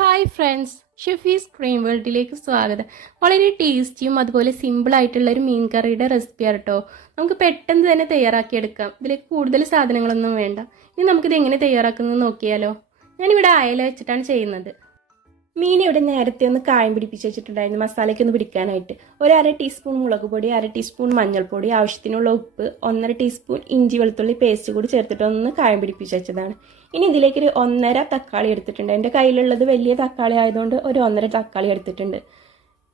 Hi friends, ഷെഫീസ് cream വേൾഡിലേക്ക് സ്വാഗതം. വളരെ ടേസ്റ്റിയും അതുപോലെ സിമ്പിൾ ആയിട്ടുള്ള ഒരു മീൻ കറിയുടെ റെസിപ്പിയാണ് കേട്ടോ. നമുക്ക് പെട്ടെന്ന് തന്നെ തയ്യാറാക്കിയെടുക്കാം. ഇതിലേക്ക് കൂടുതൽ സാധനങ്ങളൊന്നും വേണ്ട. ഇനി നമുക്കിത് എങ്ങനെ തയ്യാറാക്കുന്നത് നോക്കിയാലോ. ഞാനിവിടെ അയല വെച്ചിട്ടാണ് ചെയ്യുന്നത്. മീൻ ഇവിടെ നേരത്തെ ഒന്ന് കായം പിടിപ്പിച്ച് വെച്ചിട്ടുണ്ടായിരുന്നു മസാലയ്ക്ക് ഒന്ന് പിടിക്കാനായിട്ട്. ഒരു അര ടീസ്പൂൺ മുളക് പൊടി, അര ടീസ്പൂൺ മഞ്ഞൾപ്പൊടി, ആവശ്യത്തിനുള്ള ഉപ്പ്, 1.5 ടീസ്പൂൺ ഇഞ്ചി വെളുത്തുള്ളി പേസ്റ്റ് കൂടി ചേർത്തിട്ട് ഒന്ന് കായം പിടിപ്പിച്ച് വെച്ചതാണ്. ഇനി ഇതിലേക്ക് ഒരു 1.5 തക്കാളി എടുത്തിട്ടുണ്ട്. എൻ്റെ കയ്യിലുള്ളത് വലിയ തക്കാളി ആയതുകൊണ്ട് ഒരു 1.5 തക്കാളി എടുത്തിട്ടുണ്ട്.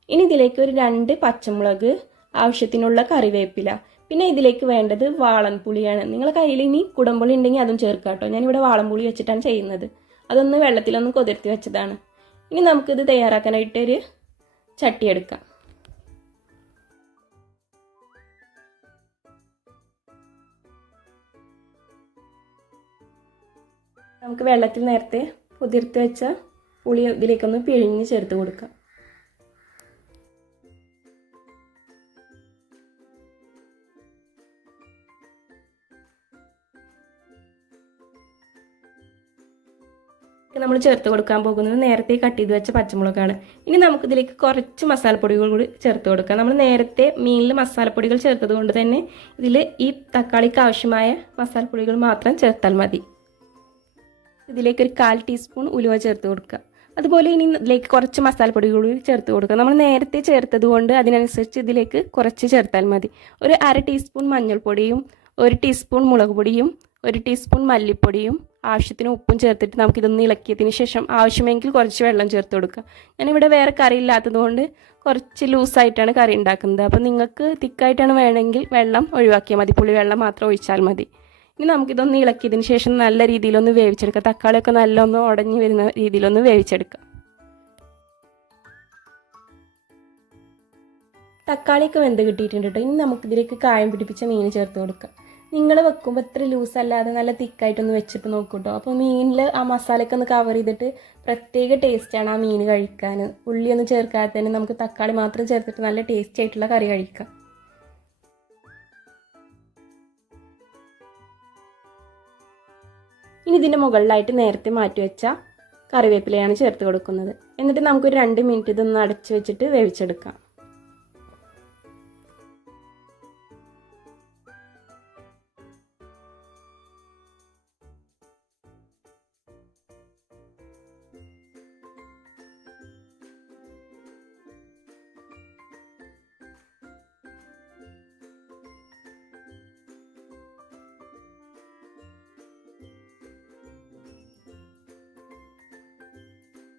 ഇനി ഇതിലേക്ക് ഒരു 2 പച്ചമുളക്, ആവശ്യത്തിനുള്ള കറിവേപ്പില, പിന്നെ ഇതിലേക്ക് വേണ്ടത് വാളൻപുളിയാണ്. നിങ്ങളുടെ കയ്യിൽ ഇനി കുടംപുളി ഉണ്ടെങ്കിൽ അതും ചേർക്കാം കേട്ടോ. ഞാനിവിടെ വാളൻപുളി വെച്ചിട്ടാണ് ചെയ്യുന്നത്. അതൊന്ന് വെള്ളത്തിലൊന്ന് കുതിർത്തി വെച്ചതാണ്. ഇനി നമുക്കിത് തയ്യാറാക്കാനായിട്ട് ഒരു ചട്ടി എടുക്കാം. നമുക്ക് വെള്ളത്തിൽ നേരത്തെ കുതിർത്ത് വെച്ച പുളി ഇതിലേക്കൊന്ന് പിഴിഞ്ഞ് ചേർത്ത് കൊടുക്കാം. നമ്മൾ ചേർത്ത് കൊടുക്കാൻ പോകുന്നത് നേരത്തെ കട്ട് ചെയ്ത് വെച്ച പച്ചമുളകാണ്. ഇനി നമുക്കിതിലേക്ക് കുറച്ച് മസാലപ്പൊടികൾ കൂടി ചേർത്ത് കൊടുക്കാം. നമ്മൾ നേരത്തെ മീനിൽ മസാലപ്പൊടികൾ ചേർത്തത് കൊണ്ട് തന്നെ ഇതിൽ ഈ തക്കാളിക്ക് ആവശ്യമായ മസാലപ്പൊടികൾ മാത്രം ചേർത്താൽ മതി. ഇതിലേക്ക് ഒരു 1/4 ടീസ്പൂൺ ഉലുവ ചേർത്ത് കൊടുക്കുക. അതുപോലെ ഇനി ഇതിലേക്ക് കുറച്ച് മസാലപ്പൊടികൾ കൂടി ചേർത്ത് കൊടുക്കുക. നമ്മൾ നേരത്തെ ചേർത്തത് കൊണ്ട് അതിനനുസരിച്ച് ഇതിലേക്ക് കുറച്ച് ചേർത്താൽ മതി. ഒരു അര ടീസ്പൂൺ മഞ്ഞൾപ്പൊടിയും, 1 ടീസ്പൂൺ മുളക് പൊടിയും, 1 ടീസ്പൂൺ മല്ലിപ്പൊടിയും, ആവശ്യത്തിന് ഉപ്പും ചേർത്തിട്ട് നമുക്കിതൊന്ന് ഇളക്കിയതിന് ശേഷം ആവശ്യമെങ്കിൽ കുറച്ച് വെള്ളം ചേർത്ത് കൊടുക്കുക. ഞാനിവിടെ വേറെ കറി ഇല്ലാത്തത് കൊണ്ട് കുറച്ച് ലൂസായിട്ടാണ് കറി ഉണ്ടാക്കുന്നത്. അപ്പോൾ നിങ്ങൾക്ക് തിക്കായിട്ടാണ് വേണമെങ്കിൽ വെള്ളം ഒഴിവാക്കിയാൽ മതി. പുളി വെള്ളം മാത്രം ഒഴിച്ചാൽ മതി. ഇനി നമുക്കിതൊന്ന് ഇളക്കിയതിന് ശേഷം നല്ല രീതിയിലൊന്ന് വേവിച്ചെടുക്കാം. തക്കാളിയൊക്കെ നല്ലൊന്ന് ഉടഞ്ഞു വരുന്ന രീതിയിലൊന്ന് വേവിച്ചെടുക്കാം. തക്കാളിയൊക്കെ വെന്ത് കിട്ടിയിട്ടുണ്ട് കേട്ടോ. ഇനി നമുക്കിതിലേക്ക് കായം പിടിപ്പിച്ച മീൻ ചേർത്ത് കൊടുക്കാം. നിങ്ങൾ വെക്കുമ്പോൾ ഇത്ര ലൂസ് അല്ലാതെ നല്ല തിക്കായിട്ടൊന്ന് വെച്ചിട്ട് നോക്കൂ കേട്ടോ. അപ്പോൾ മീനിൽ ആ മസാലയൊക്കെ ഒന്ന് കവർ ചെയ്തിട്ട് പ്രത്യേക ടേസ്റ്റാണ് ആ മീൻ കഴിക്കാൻ. ഉള്ളിയൊന്നും ചേർക്കാതെ തന്നെ നമുക്ക് തക്കാളി മാത്രം ചേർത്തിട്ട് നല്ല ടേസ്റ്റി ആയിട്ടുള്ള കറി കഴിക്കാം. ഇനി ഇതിൻ്റെ മുകളിലായിട്ട് നേരത്തെ മാറ്റി വെച്ച കറിവേപ്പിലയാണ് ചേർത്ത് കൊടുക്കുന്നത്. എന്നിട്ട് നമുക്കൊരു 2 മിനിറ്റ് ഇതൊന്ന് അടച്ചു വെച്ചിട്ട് വേവിച്ചെടുക്കാം.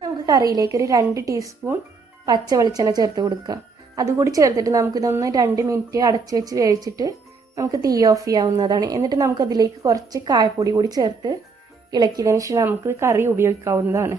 നമുക്ക് കറിയിലേക്ക് ഒരു 2 ടീസ്പൂൺ പച്ച വെളിച്ചെണ്ണ ചേർത്ത് കൊടുക്കുക. അതുകൂടി ചേർത്തിട്ട് നമുക്കിതൊന്ന് 2 മിനിറ്റ് അടച്ചു വെച്ച് വേവിച്ചിട്ട് നമുക്ക് തീ ഓഫ് ചെയ്യാവുന്നതാണ്. എന്നിട്ട് നമുക്കതിലേക്ക് കുറച്ച് കായപ്പൊടി കൂടി ചേർത്ത് ഇളക്കിയതിന് ശേഷം നമുക്ക് കറി ഉപയോഗിക്കാവുന്നതാണ്.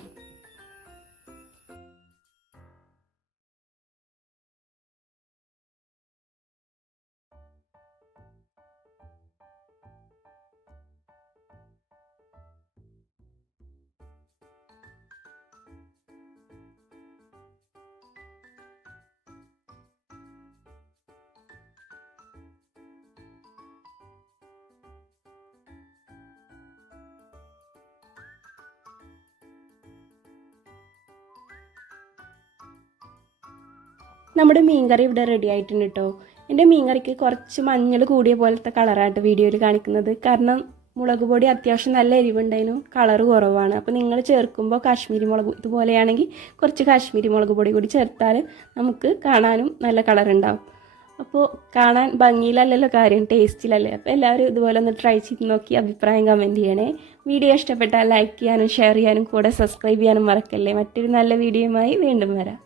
നമ്മുടെ മീൻകറി ഇവിടെ റെഡി ആയിട്ടുണ്ട് കേട്ടോ. എൻ്റെ മീൻകറിക്ക് കുറച്ച് മഞ്ഞൾ കൂടിയ പോലത്തെ കളറായിട്ട് വീഡിയോയിൽ കാണിക്കുന്നത്. കാരണം മുളക് പൊടി അത്യാവശ്യം നല്ല എരിവുണ്ടായിരുന്നു, കളറ് കുറവാണ്. അപ്പോൾ നിങ്ങൾ ചേർക്കുമ്പോൾ കാശ്മീരി മുളക് ഇതുപോലെയാണെങ്കിൽ കുറച്ച് കാശ്മീരി മുളക് പൊടി കൂടി ചേർത്താൽ നമുക്ക് കാണാനും നല്ല കളറുണ്ടാവും. അപ്പോൾ കാണാൻ ഭംഗിയിലല്ലല്ലോ കാര്യം, ടേസ്റ്റിലല്ലേ. അപ്പോൾ എല്ലാവരും ഇതുപോലെ ഒന്ന് ട്രൈ ചെയ്ത് നോക്കി അഭിപ്രായം കമൻറ്റ് ചെയ്യണേ. വീഡിയോ ഇഷ്ടപ്പെട്ടാൽ ലൈക്ക് ചെയ്യാനും ഷെയർ ചെയ്യാനും കൂടെ സബ്സ്ക്രൈബ് ചെയ്യാനും മറക്കല്ലേ. മറ്റൊരു നല്ല വീഡിയോയുമായി വീണ്ടും വരാം.